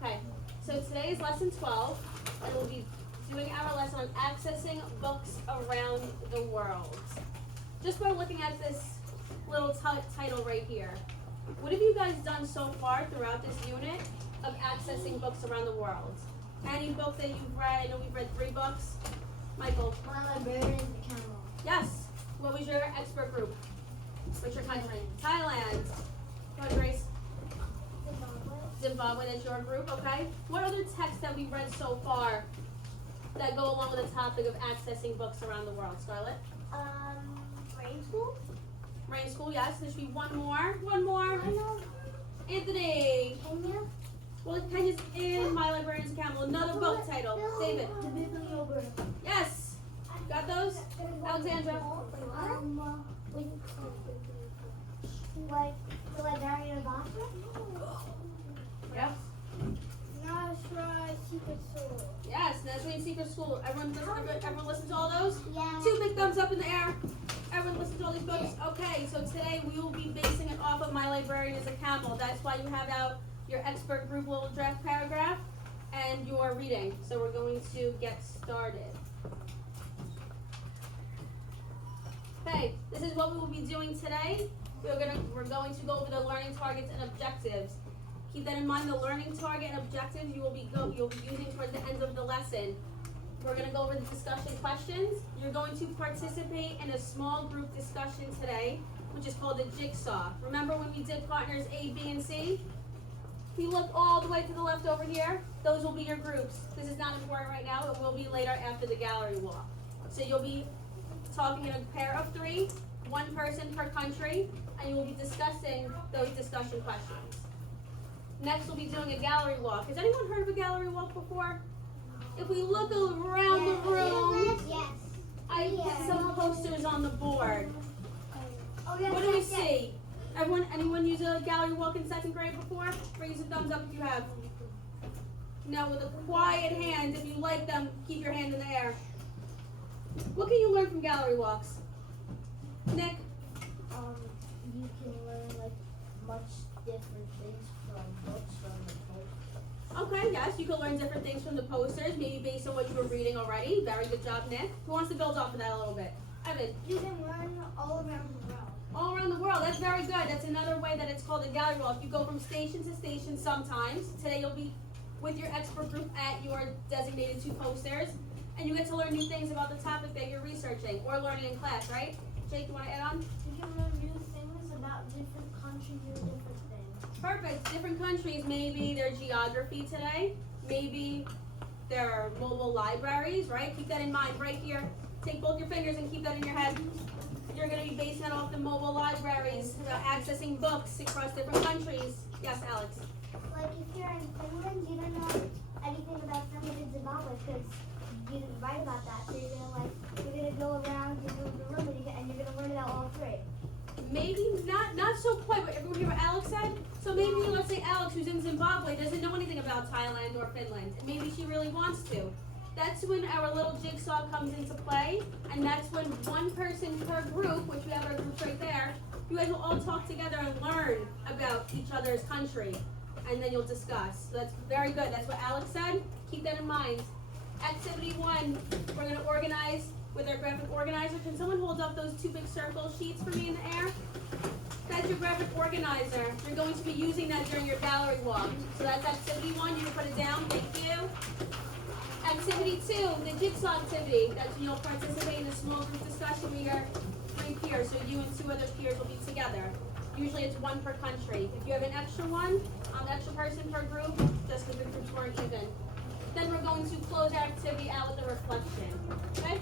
Okay, so today is lesson 12, and we'll be doing our lesson on accessing books around the world. Just by looking at this little title right here, what have you guys done so far throughout this unit of accessing books around the world? Any book that you've read? I know we've read 3 books. Michael? My Librarian's Camel. Yes. What was your expert group? What's your country? Thailand. Go ahead, Grace. Zimbabwe, that's your group, okay? What other texts have we read so far that go along with the topic of accessing books around the world? Scarlett? Grade school? Rain School, yes. There should be one more. One more. I know. Anthony. Kenya? Well, Kenya's in My Librarian's Camel. Another book title. David. The Bibliography. Yes. Got those? Alexandra. Like the Librarian of Africa? Yep. Nashra Secret Soul. Yes, Nazarene Secret School. Everyone listen to all those? Yeah. 2 big thumbs up in the air. Everyone listen to all these books? Okay, so today we will be basing it off of My Librarian is a Camel. That's why you have out your expert group little draft paragraph and your reading. So we're going to get started. Okay, this is what we will be doing today. We're going to go over the learning targets and objectives. Keep that in mind, the learning target and objectives you'll be using towards the end of the lesson. We're going to go over the discussion questions. You're going to participate in a small group discussion today, which is called the jigsaw. Remember when we did partners A, B, and C? If you look all the way to the left over here, those will be your groups. This is not important right now. It will be later after the gallery walk. So you'll be talking in a pair of 3, 1 person per country, and you will be discussing those discussion questions. Next, we'll be doing a gallery walk. Has anyone heard of a gallery walk before? If we look around the room, Yes. I put some posters on the board. Oh, yes, What do we yes, yes. see? Anyone use a gallery walk in 2nd grade before? Raise a thumbs up if you have. Now, with a quiet hand, if you like them, keep your hand in the air. What can you learn from gallery walks? Nick? You can learn like much different things from books from the post. Okay, yes, you can learn different things from the posters, maybe based on what you were reading already. Very good job, Nick. Who wants to build off of that a little bit? Evan? You can learn all around the world. All around the world. That's very good. That's another way that it's called a gallery walk. You go from station to station sometimes. Today you'll be with your expert group at your designated 2 posters, and you get to learn new things about the topic that you're researching or learning in class, right? Jake, you want to add on? You can learn new things about different countries and different things. Perfect. Different countries, maybe their geography today, maybe their mobile libraries, right? Keep that in mind right here. Take both your fingers and keep that in your head. You're going to be basing that off the mobile libraries, accessing books across different countries. Yes, Alex? Like if you're in Finland, you don't know anything about Finland and Zimbabwe because you didn't write about that. So you're gonna go around your room and you're gonna learn about all 3. Maybe not so quite, but everyone hear what Alex said? So maybe let's say Alex, who's in Zimbabwe, doesn't know anything about Thailand or Finland. And maybe she really wants to. That's when our little jigsaw comes into play, and that's when 1 person per group, which we have our groups right there, you guys will all talk together and learn about each other's country, and then you'll discuss. So that's very good. That's what Alex said. Keep that in mind. Activity 1, we're going to organize with our graphic organizer. Can someone hold up those 2 big circle sheets for me in the air? That's your graphic organizer. You're going to be using that during your gallery walk. So that's activity 1. You can put it down. Thank you. Activity 2, the jigsaw activity. That's when you'll participate in a small group discussion with your 3 peers. So you and 2 other peers will be together. Usually it's 1 per country. If you have an extra one, an extra person per group, just because the groups weren't even. Then we're going to close our activity out with a reflection. Okay?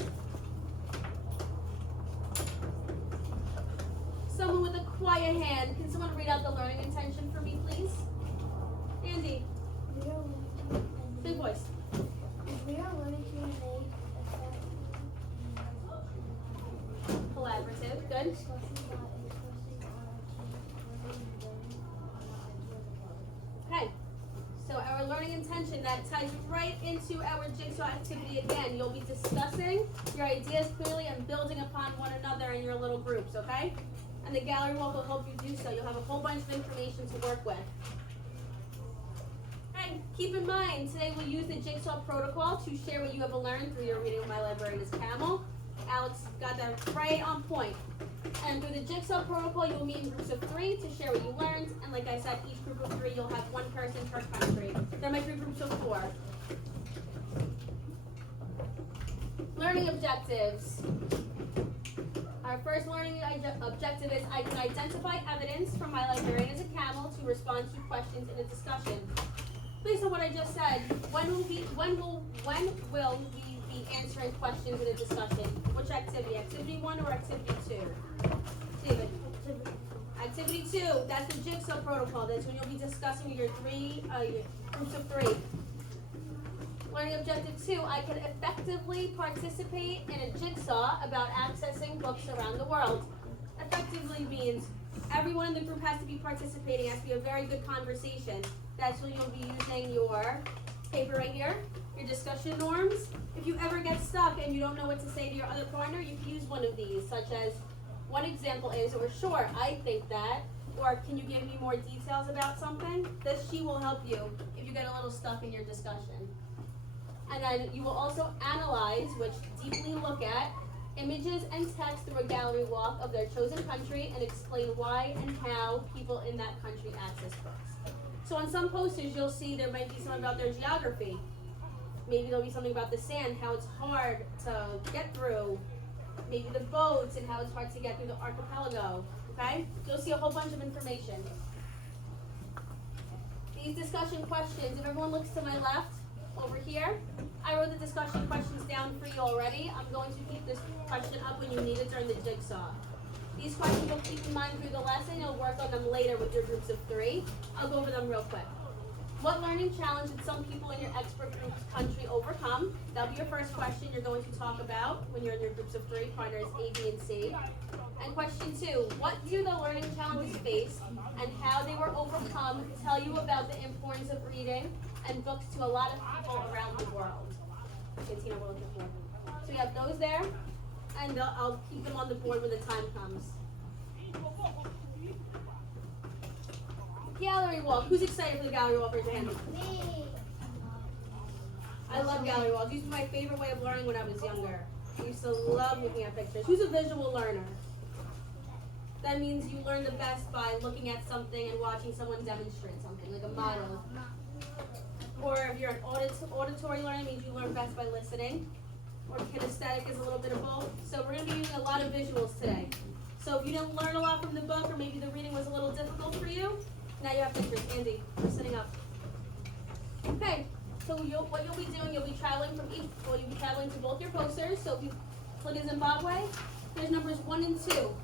Someone with a quiet hand. Can someone read out the learning intention for me, please? Andy, big voice. We are learning to make Collaborative. Good. discussions about expressing our Okay. So our learning intention, that ties right into our jigsaw activity again. You'll be discussing your ideas clearly and building upon one another in your little groups, okay? And the gallery walk will help you do so. You'll have a whole bunch of information to work with. Okay, Keep in mind, today we'll use the Jigsaw protocol to share what you have learned through your reading of My Librarian is Camel. Alex got that right on point. And through the Jigsaw protocol, you'll meet in groups of 3 to share what you learned. And like I said, each group of 3, you'll have 1 person per country. There might be groups of 4. Learning objectives. Our first learning objective is I can identify evidence from My Librarian is a Camel to respond to questions in a discussion. Based on what I just said, when will we be answering questions in a discussion? Which activity? Activity 1 or activity 2? David. Activity 2, that's the Jigsaw protocol. That's when you'll be discussing with your groups of 3. Learning objective 2, I can effectively participate in a jigsaw about accessing books around the world. Effectively means everyone in the group has to be participating. It has to be a very good conversation. That's when you'll be using your paper right here, your discussion norms. If you ever get stuck and you don't know what to say to your other partner, you can use one of these, such as one example is, or sure, I think that, or can you give me more details about something? This sheet will help you if you get a little stuck in your discussion. And then you will also analyze, which deeply look at, images and text through a gallery walk of their chosen country and explain why and how people in that country access books. So on some posters you'll see there might be something about their geography. Maybe there'll be something about the sand, how it's hard to get through. Maybe the boats and how it's hard to get through the archipelago. Okay? You'll see a whole bunch of information. These discussion questions, if everyone looks to my left, over here, I wrote the discussion questions down for you already. I'm going to keep this question up when you need it during the jigsaw. These questions you'll keep in mind through the lesson. You'll work on them later with your groups of 3. I'll go over them real quick. What learning challenge did some people in your expert group's country overcome? That'll be your first question you're going to talk about when you're in your groups of 3, partners A, B, and C. And question 2, what do the learning challenges face and how they were overcome tell you about the importance of reading and books to a lot of people around the world? Katina, we're looking for. So we have those there, and I'll keep them on the board when the time comes. Gallery walk. Who's excited for the gallery walk? Raise your hand. Me. I love gallery walks. These were my favorite way of learning when I was younger. I used to love looking at pictures. Who's a visual learner? That means you learn the best by looking at something and watching someone demonstrate something, like a model. Or if you're an auditory learner, it means you learn best by listening. Or kinesthetic is a little bit of both. So we're going to be using a lot of visuals today. So if you didn't learn a lot from the book, or maybe the reading was a little difficult for you, now you have pictures. Andy, you're sitting up. Okay, so what you'll be doing, you'll be traveling to both your posters. So if you click in Zimbabwe, there's numbers 1 and 2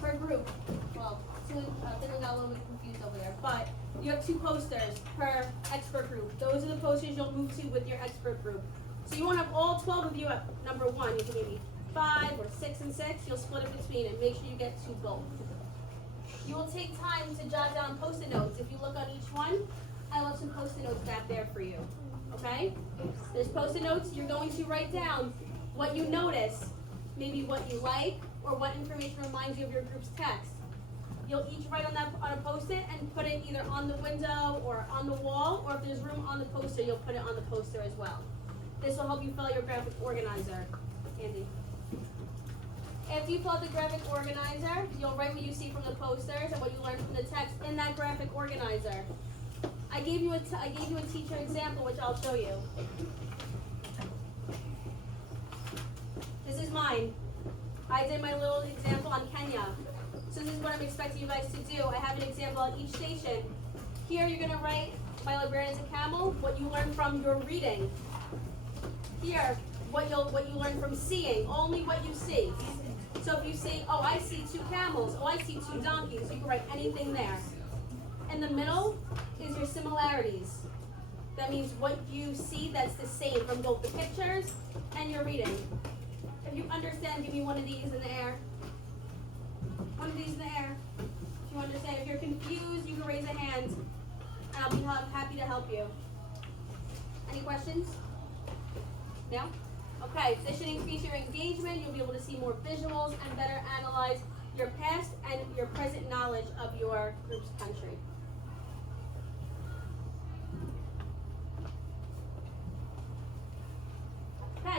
per group. Well, I think I got a little bit confused over there, but you have 2 posters per expert group. Those are the posters you'll move to with your expert group. So you won't have all 12 of you at number 1. You can maybe 5 or 6 and 6. You'll split it between and make sure you get to both. You will take time to jot down post-it notes. If you look on each one, I left some post-it notes back there for you. Okay? There's post-it notes. You're going to write down what you notice, maybe what you like, or what information reminds you of your group's text. You'll each write on a post-it and put it either on the window or on the wall, or if there's room on the poster, you'll put it on the poster as well. This will help you fill out your graphic organizer. Andy. After you fill out the graphic organizer, you'll write what you see from the posters and what you learned from the text in that graphic organizer. I gave you a teacher example, which I'll show you. This is mine. I did my little example on Kenya. So this is what I'm expecting you guys to do. I have an example on each station. Here you're going to write, My Librarian is a Camel, what you learned from your reading. Here, what you learn from seeing, only what you see. So if you see, oh, I see 2 camels, oh, I see 2 donkeys, you can write anything there. In the middle is your similarities. That means what you see that's the same from both the pictures and your reading. If you understand, give me one of these in the air. One of these in the air. If you understand, if you're confused, you can raise a hand, and I'll be happy to help you. Any questions? No? Okay, this should increase your engagement. You'll be able to see more visuals and better analyze your past and your present knowledge of your group's country.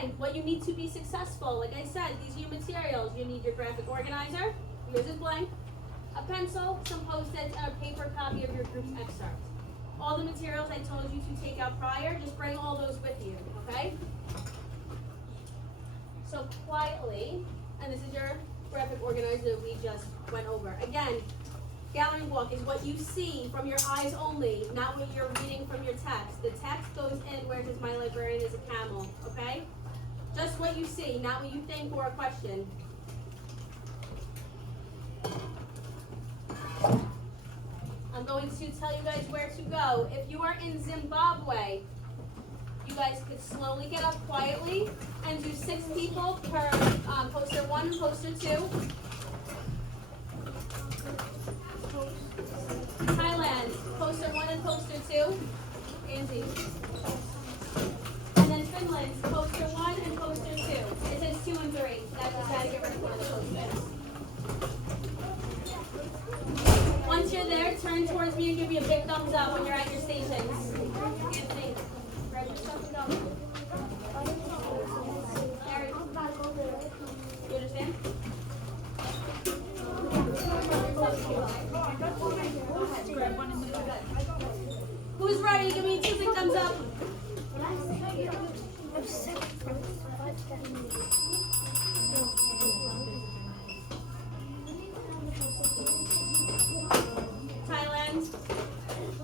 blank. What you need to be successful, like I said, these are your materials. You need your graphic organizer, yours is blank, a pencil, some Post-its, and a paper copy of your group's excerpt. All the materials I told you to take out prior, just bring all those with you, okay? So quietly, and this is your graphic organizer that we just went over. Again, gallery walk is what you see from your eyes only, not what you're reading from your text. The text goes in where it says my librarian is a camel, okay? Just what you see, not what you think or a question. I'm going to tell you guys where to go. If you are in Zimbabwe, you guys could slowly get up quietly and do 6 people per poster 1 and poster 2. Thailand, poster 1 and poster 2. Angie. And then Finland, poster 1 and poster 2. It says 2 and 3. That's just how to get rid of one of the posters. Once you're there, turn towards me and give me a big thumbs up when you're at your stations. Anthony, grab your stuff and go. Mary, you understand? Who's ready? Give me 2 big thumbs up.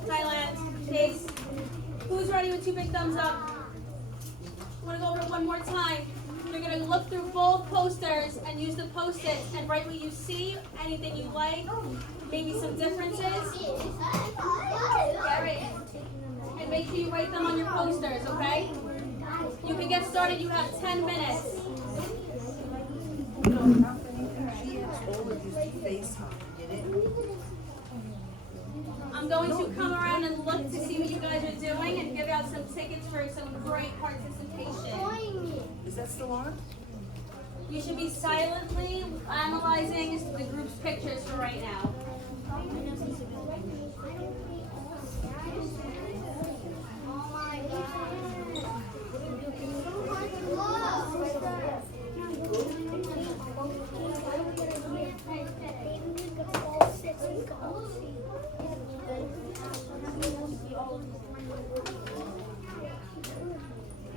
Thailand, Chase. Who's ready with 2 big thumbs up? I'm gonna go over it one more time. You're gonna look through both posters and use the Post-its and write what you see, anything you like, maybe some differences. Gary. And make sure you write them on your posters, okay? You can get started, you have 10 minutes. I'm going to come around and look to see what you guys are doing and give out some tickets for some great participation. Is that still on? You should be silently analyzing the group's pictures for right now.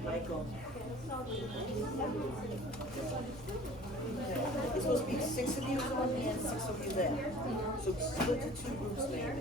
Michael. It's supposed to be 6 of you on me and 6 of you there. So split to 2 groups there.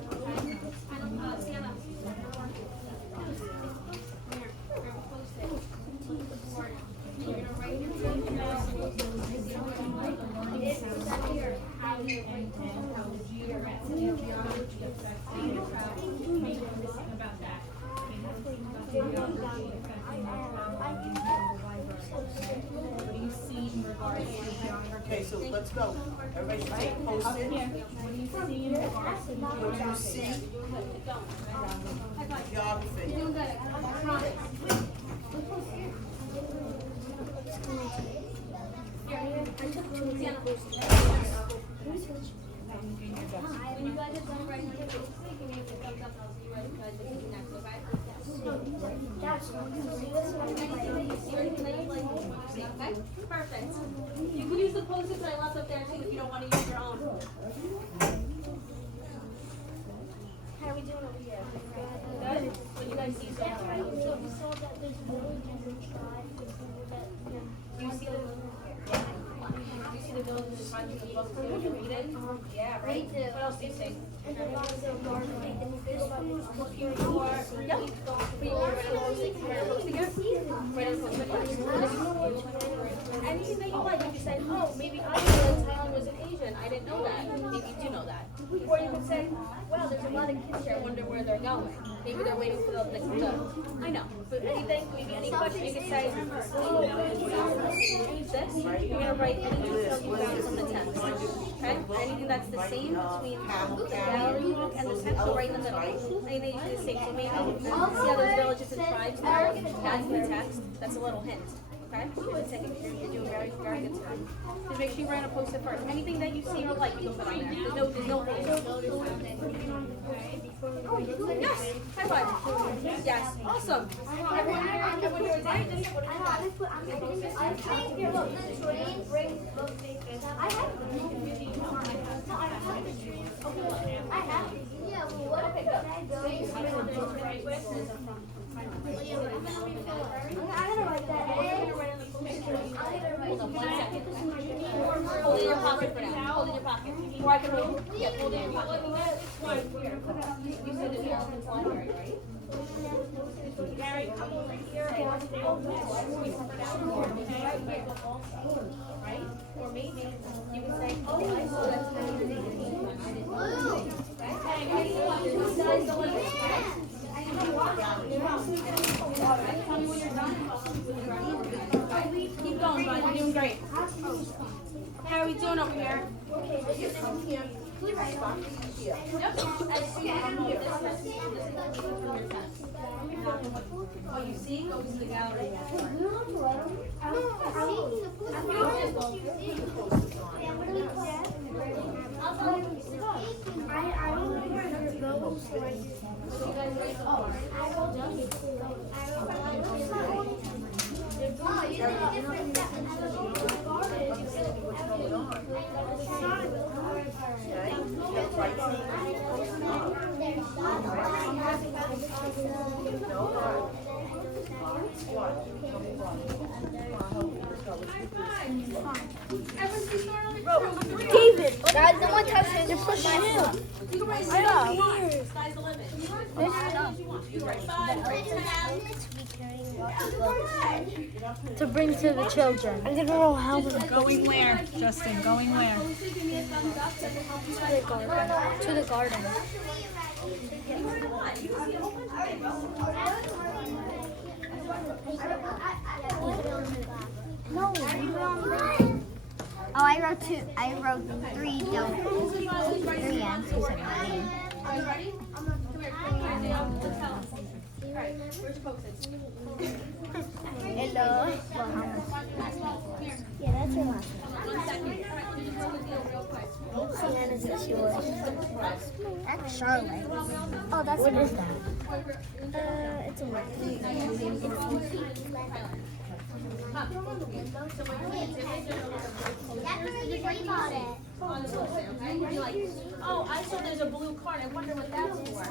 Okay, so let's go. Everybody should take Post-it. What do you see? Geography. Doing good. I promise. When you guys are done writing your tickets, give me a big thumbs up and I'll see you guys next, okay? Anything that you see or anything that you like, see, okay? Perfect. You can use the Post-its that I left up there too if you don't want to use your own. How are we doing over here? Good? What you guys see so far? So we saw that there's villages and tribes and stuff like that. Do you see the villages and tribes in the book too? You read it? Yeah, right? What else do you see? And then lots of gardening and this one was looking for. Yep. But you want to write on the Post-it? Write on the Post-it here? Write on the Post-it first. Anything that you like, if you said, oh, maybe I didn't know Thailand was an Asian. I didn't know that. Maybe you do know that. Or you could say, well, there's a lot of kids here. I wonder where they're going. Maybe they're waiting for the I know. But anything, maybe any question, you could say, oh, use this. You're going to write anything you found from the text. Okay? Anything that's the same between the gallery walk and the text, so right in the middle. Anything you do the same. So maybe see how there's villages and tribes there? That's the text. That's a little hint. Okay? You're doing very, very good today. Just make sure you write a Post-it first. Anything that you see or like, you can put on there. There's no holes. Yes. High five. Yes. Awesome. Everyone here is right. Hold on 1 second. Hold it in your pocket for now. Hold it in your pocket. Or I can hold it. Yeah, hold it in your pocket. You said it's the elephant's library, right? Gary, come over here and stay over there. Right? Or maybe you can say, oh, I saw that's how you did it. Sky's the limit, right? Tell me when you're done. Keep going, bud. You're doing great. How are we doing over here? Here. Yep. I see you from your test. What you see goes to the gallery. David, guys, no one touches it. Just push it. You can write anything you want. Sky's the limit. You can write 5, 10. To bring to the children. I'm gonna roll help. Going where, Justin? Going where? Give me a thumbs up. That will help you To the garden. To the garden. Anywhere you want. You can see a whole bunch of things. Oh, I wrote 2. I wrote 3 down. 3 answers. Are you ready? Come here. Let's tell us. All right. Where's your focus? Hello. Here. Yeah, that's your last 1 second. All right. Can you just look at it real quick? one. Is this yours? That's Charlotte. Oh, that's what is that? It's a Okay? You're like, oh, I saw there's a blue card. I wonder what that's for.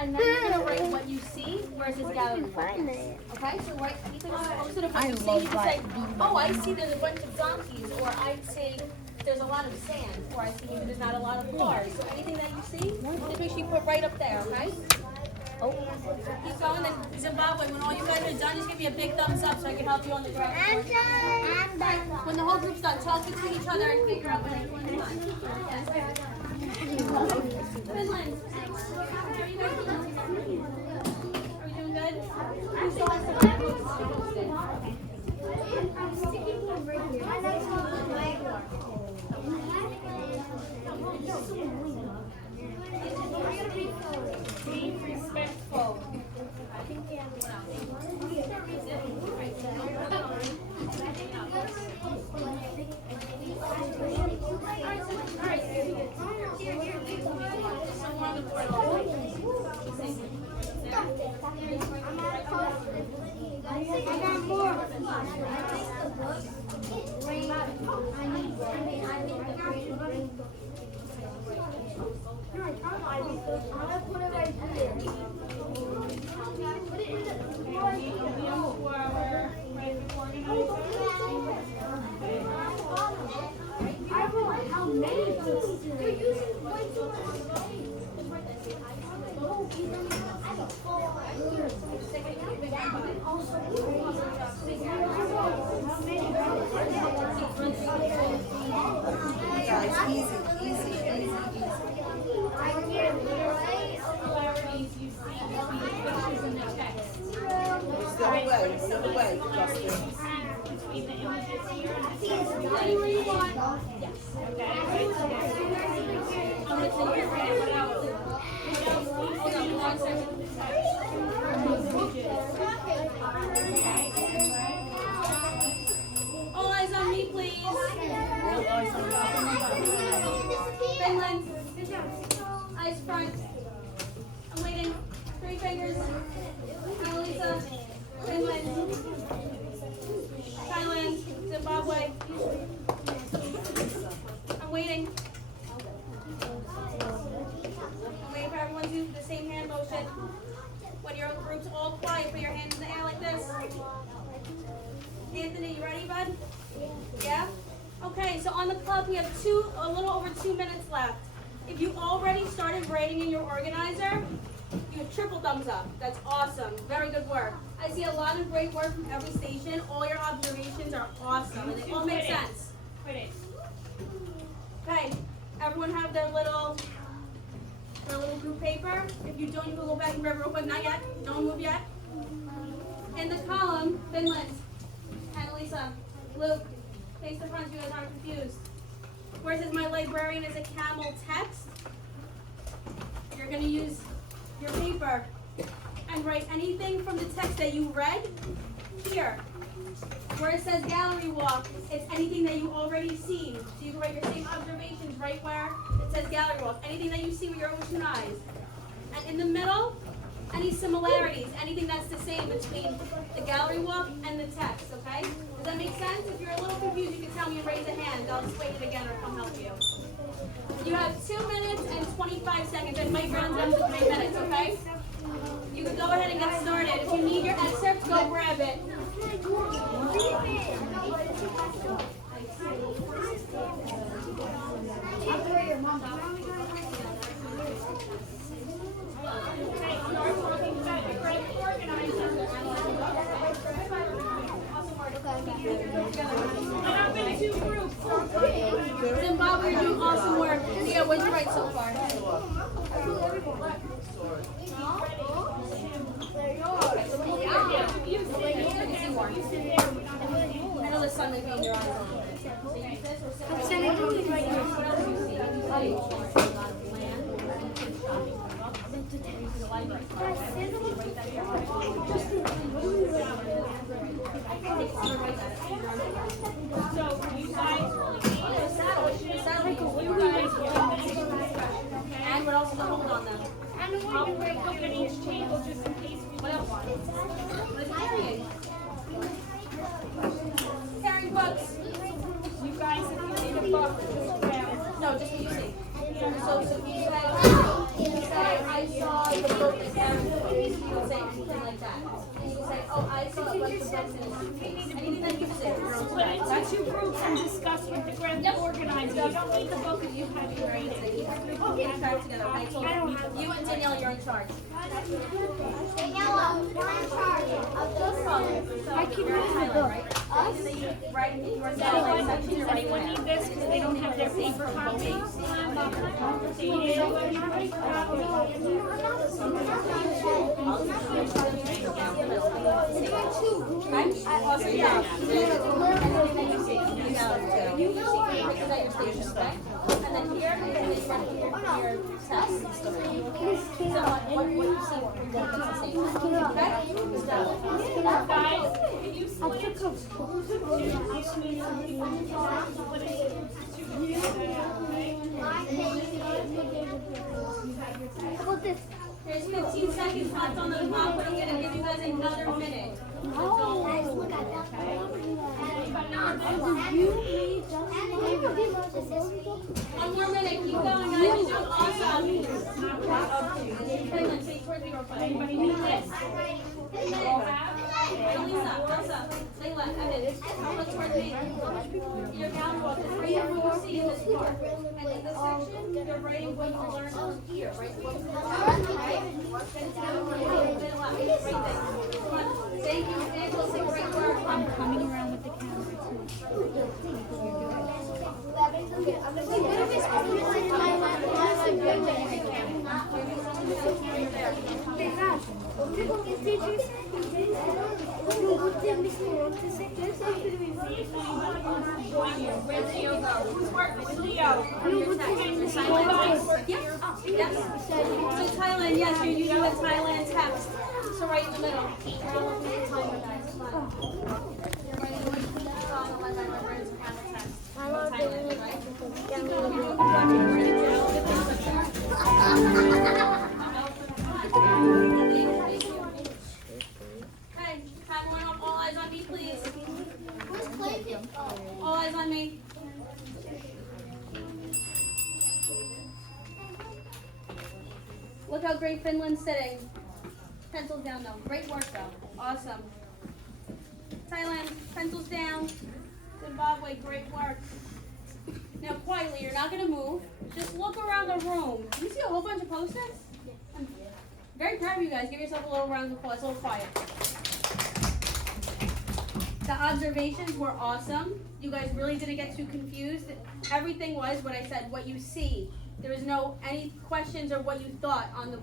And then you're gonna write what you see versus gallery. Okay, so write anything on the post-it of what you see. You can say, oh, I see there's a bunch of donkeys, or I see there's a lot of sand, or I see maybe there's not a lot of cars. So anything that you see, just make sure you put right up there, okay? Oh, keep going. Then Zimbabwe, when all you guys are done, just give me a big thumbs up so I can help you on the ground. I'm done. When the whole group's done, talk between each other and figure out what everyone's done. Finland. Are you guys doing Are we doing good? Who's the last Be respectful. Guys, easy, easy, easy, easy. Still away, Justin. Between the images here and the Anywhere you want. Hold on 1 second. All eyes on me, please. Finland. Eyes front. I'm waiting. 3, fingers. Annalisa, Finland, Thailand, Zimbabwe. I'm waiting. I'm waiting for everyone to do the same hand motion. When your group's all quiet, put your hands in the air like this. Anthony, you ready, bud? Yeah? Okay, so on the clock we have a little over 2 minutes left. If you already started writing in your organizer, you have triple thumbs up. That's awesome. Very good work. I see a lot of great work from every station. All your observations are awesome and they all make sense. Quit it. Okay, everyone have their little group paper. If you don't, you can go back and grab it real quick. Not yet. Don't move yet. In the column, Finland, Annalisa, Luke, face the front so you guys aren't confused. Where it says my librarian is a camel text, you're going to use your paper and write anything from the text that you read here. Where it says gallery walk, it's anything that you already seen. So you can write your same observations right where it says gallery walk. Anything that you see with your own 2 eyes. And in the middle, any similarities, anything that's the same between the gallery walk and the text, okay? Does that make sense? If you're a little confused, you can tell me and raise a hand. I'll explain it again or come help you. You have 2 minutes and 25 seconds. It might run down to 3 minutes, okay? You can go ahead and get started. If you need your excerpt, go grab it. Zimbabwe, you're doing awesome work. Yeah, what'd you write so far? I know the sun may be in your eyes. So use this or sit right here. What else do you see? So you guys And what else is the hold on them? I'll break up at each table just in case we What else? What is it carrying? Carrying books. You guys, if you need a book, just grab. No, just what you see. So you say, I saw the book that carried books. You would say anything like that. And you say, oh, I saw a bunch of books in anything that you see. Split into 2 groups and discuss with the grant organizer. You don't need the book if you have your writing. Get track together. I told you and Danielle, you're in charge. Daniela, you're in charge of those colors. I can read the book. Right, you are Thailand section. You're right Anyone need this because they don't have their paper copies? I'm also yeah. Anything that you see, you see pictures at your station, okay? And then here, is your test. So what you see, that's the same. Okay? So, Guys, can you split How about this? there's 15 seconds left on the clock, but I'm going to give you guys another minute. Look at that. One more minute, keep going, guys. You're doing awesome. Finland, say towards me real quick. Anybody need this? Elsa, Layla, Evan, look towards me. Your calendar walk is right here, what you see in this part. And in this section, you're writing what you learned on here, right? What you learned, right? Then it's down to a minute left, right there. Come on, thank you, Angela, say great work. I'm coming around with the camera too. Who's working? Leo. Yes. So Thailand, yes, you're using the Thailand text. So right in the middle. You're writing Thailand, right? great Finland sitting. Pencils down though. Great work though. Awesome. Thailand, pencils down. Zimbabwe, great work. Now quietly, you're not gonna move. Just look around the room. Do you see a whole bunch of post-its? I'm very proud of you guys. Give yourself a little round of applause. A little quiet. The observations were awesome. You guys really didn't get too confused. Everything was what I said, what you see. There was no any questions or what you thought on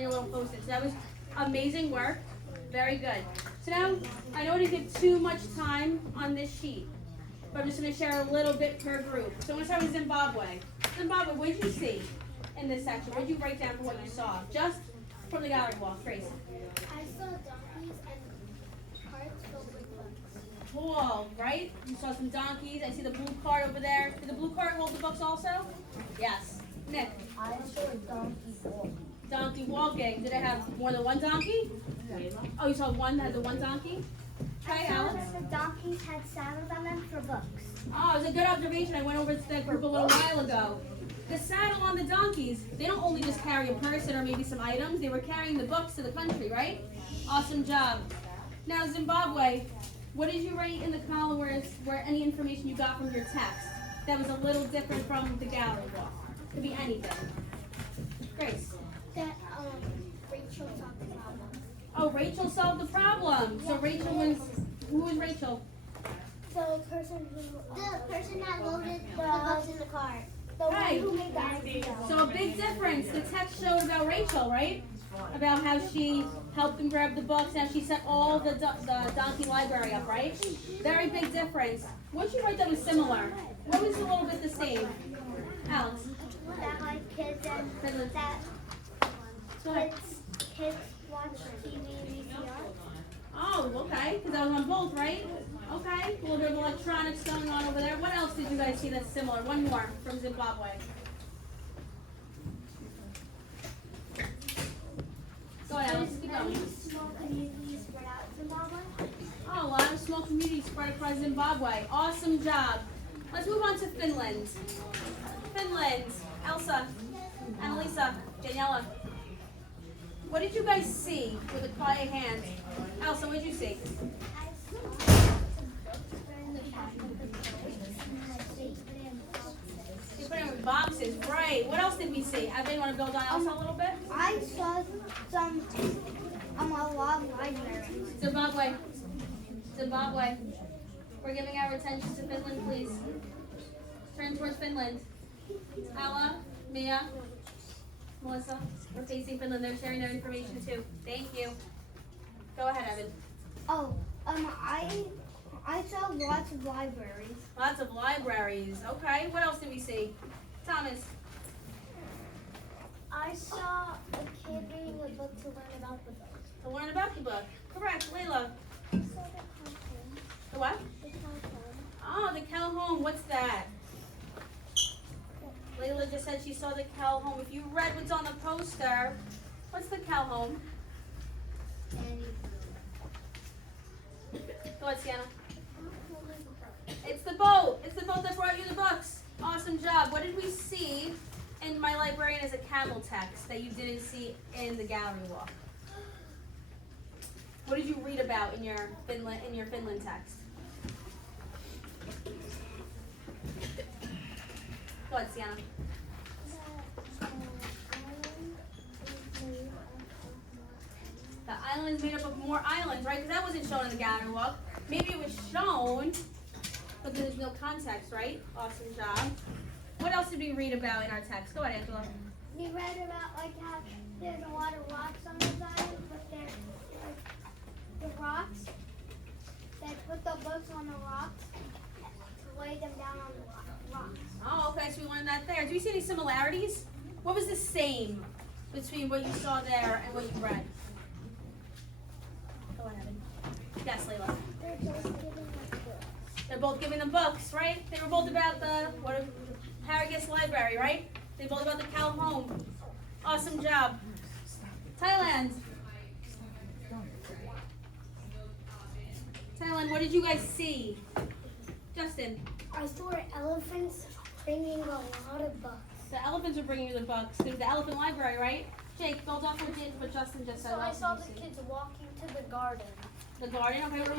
your little post-its. That was amazing work. Very good. So now, I don't want to give too much time on this sheet, but I'm just going to share a little bit per group. So I'm going to start with Zimbabwe. Zimbabwe, what did you see in this section? What did you write down for what you saw? Just from the gallery walk, Trace. I saw donkeys and carts filled with books. Cool, right? You saw some donkeys. I see the blue cart over there. Did the blue cart hold the books also? Yes. Nick. I saw a donkey walking. Donkey walking. Did it have more than one donkey? Oh, you saw one that had the one donkey? Okay, I saw Alex. that the donkeys had saddles on them for books. Oh, it was a good observation. I went over to that group a little while ago. The saddle on the donkeys, they don't only just carry a person or maybe some items, they were carrying the books to the country, right? Awesome job. Now, Zimbabwe, what did you write in the column where any information you got from your text that was a little different from the gallery walk? Could be anything. Grace. That Rachel talked about them. Oh, Rachel solved the problem. So Rachel was, who was Rachel? The person that loaded the books in the cart. The Right. one who made the idea. So a big difference. The text showed about Rachel, right? About how she helped them grab the books, how she set all the donkey library up, right? Very big difference. What did you write that was similar? What was a little bit the same? Alex. That like kids and Finland. that Go ahead. kids watch TV VCR. Oh, okay. Because that was on both, right? Okay. A little bit of electronics going on over there. What else did you guys see that's similar? One more from Zimbabwe. Go ahead, Alex. Keep Many going. small communities spread out in Zimbabwe. Oh, a lot of small communities spread across Zimbabwe. Awesome job. Let's move on to Finland. Finland. Elsa, Annalisa, Daniela. What did you guys see with a quiet hand? Elsa, what did you see? You put it in boxes, right. What else did we see? Evan, you want to build on Elsa a little bit? I saw some a log library. Zimbabwe. Zimbabwe. We're giving our attention to Finland, please. Turn towards Finland. Ella, Mia, Melissa, we're facing Finland. They're sharing their information too. Thank you. Go ahead, Evan. Oh, I saw lots of libraries. Lots of libraries. Okay. What else did we see? Thomas. I saw a kid reading a book to learn about the book. To learn about the book. Correct. Layla. I saw the Calhoun. The what? The Calhoun. Oh, the Calhoun. What's that? Layla just said she saw the Calhoun. If you read what's on the poster, what's the Calhoun? Go ahead, Sienna. It's the boat. It's the boat that brought you the books. Awesome job. What did we see in My Librarian as a camel text that you didn't see in the gallery walk? What did you read about in your Finland text? Go ahead, Sienna. The island is made up of more islands, right? Because that wasn't shown in the gallery walk. Maybe it was shown, but there's no context, right? Awesome job. What else did we read about in our text? Go ahead, Angela. We read about like how there's a lot of rocks on this island, but they're like the rocks. They put the books on the rocks to lay them down on the rocks. Oh, okay, so we learned that there. Do you see any similarities? What was the same between what you saw there and what you read? Go ahead, Evan. Yes, Layla. They're just giving us books. They're both giving them books, right? They were both about the Harrogate Library, right? They both about the Calhoun. Awesome job. Thailand. Thailand, what did you guys see? Justin. I saw elephants bringing a lot of books. The elephants are bringing you the books. There's the elephant library, right? Jake, build up what Justin just said. So I What saw else the did you see? kids walking to the garden The garden, okay, to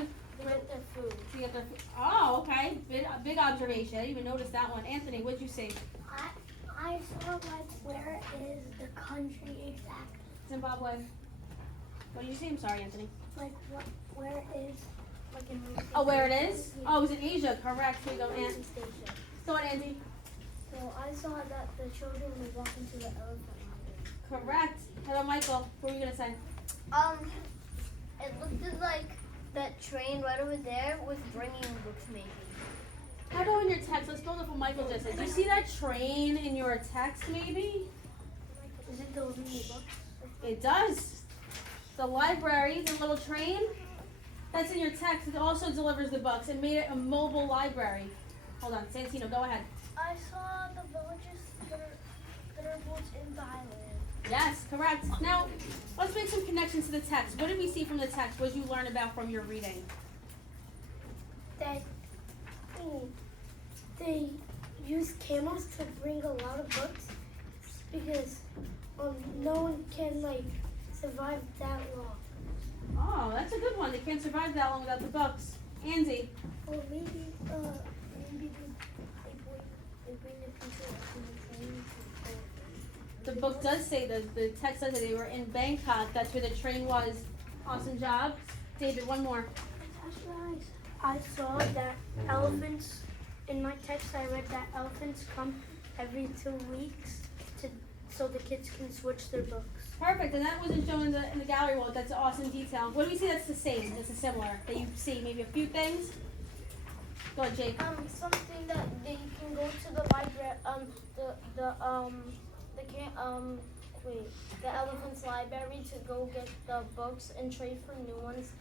get their food. to get the, oh, okay, big observation, I didn't even notice that one. Anthony, what'd you see? I saw like where is the country exactly? Zimbabwe. What did you see? I'm sorry, Anthony. Like where is like in Oh, where it is? Oh, it was in Asia, correct. Here you go, Aunt. Southeast Asia. Go on, Andy. So I saw that the children were walking to the elephant line. Correct. Hello, Michael. What were you gonna say? It looked like that train right over there was bringing books maybe. How about in your text? Let's build up what Michael just said. Do you see that train in your text, maybe? Is it those mini books? It does. The library, the little train, that's in your text. It also delivers the books. It made it a mobile library. Hold on, Santino, go ahead. I saw the villages that are built in Thailand. Yes, correct. Now, let's make some connections to the text. What did we see from the text? What did you learn about from your reading? That they use camels to bring a lot of books because no one can like survive that long. Oh, that's a good one. They can't survive that long without the books. Andy. Or maybe they bring the people in the train to The book does say the text says that they were in Bangkok. That's where the train was. Awesome job. David, one more. I saw that elephants, in my text I read that elephants come every 2 weeks so the kids can switch their books. Perfect. And that wasn't shown in the gallery wall. That's an awesome detail. What do we see that's the same? That's a similar. That you see maybe a few things? Go ahead, Jake. Something that they can go to the library, the elephant's library to go get the books and trade for new ones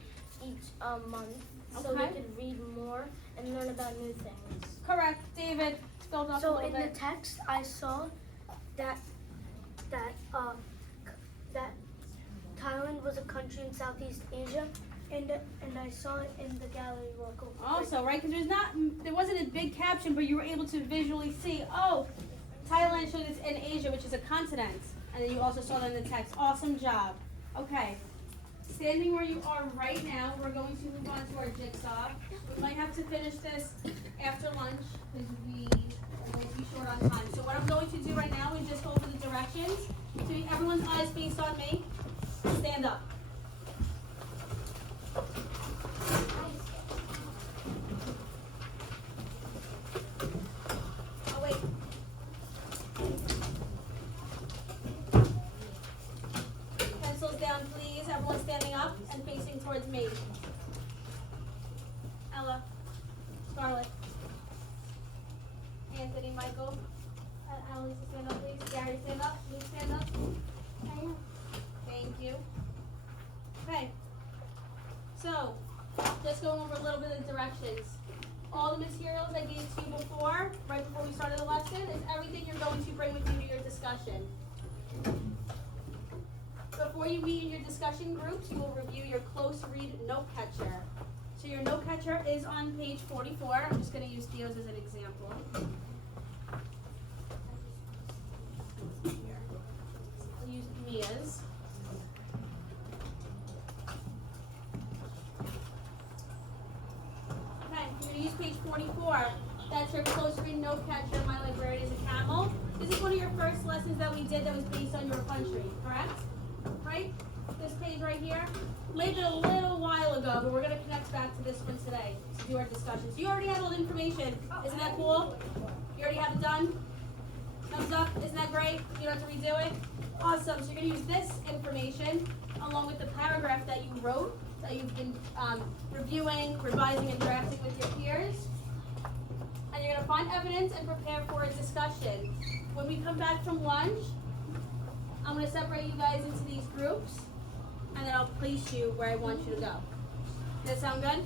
each month. So they Okay. could read more and learn about new things. Correct. David, build up a So little in the bit. text, I saw that Thailand was a country in Southeast Asia, and I saw it in the gallery wall. Also, right? Because there wasn't a big caption, but you were able to visually see, oh, Thailand shows it's in Asia, which is a continent. And then you also saw that in the text. Awesome job. Okay. Standing where you are right now, we're going to move on to our jigsaw. We might have to finish this after lunch because we are going to be short on time. So what I'm going to do right now is just go over the directions. So everyone's eyes faced on me. Stand up. Oh, wait. Pencils down, please. Everyone standing up and facing towards me. Ella, Scarlett, Anthony, Michael, Alex, stand up, please. Gary, stand up. Luke, stand up. Thank you. Okay. So, just going over a little bit of directions. All the materials I gave to you before, right before we started the lesson, is everything you're going to bring with you to your discussion. Before you meet in your discussion groups, you will review your close read note catcher. So your note catcher is on page 44. I'm just going to use Theo's as an example. I'll use Mia's. Okay, you're going to use page 44. That's your close read note catcher. My librarian is a camel. This is one of your first lessons that we did that was based on your country, correct? Right? This page right here. Made it a little while ago, but we're going to connect back to this one today to do our discussion. So you already have all the information. Isn't that cool? You already have it done? Thumbs up. Isn't that great? You don't have to redo it? Awesome. So you're going to use this information along with the paragraph that you wrote, that you've been reviewing, revising, and drafting with your peers. And you're going to find evidence and prepare for a discussion. When we come back from lunch, I'm going to separate you guys into these groups, and then I'll place you where I want you to go. Does that sound good?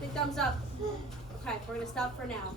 Big thumbs up. Okay, we're going to stop for now.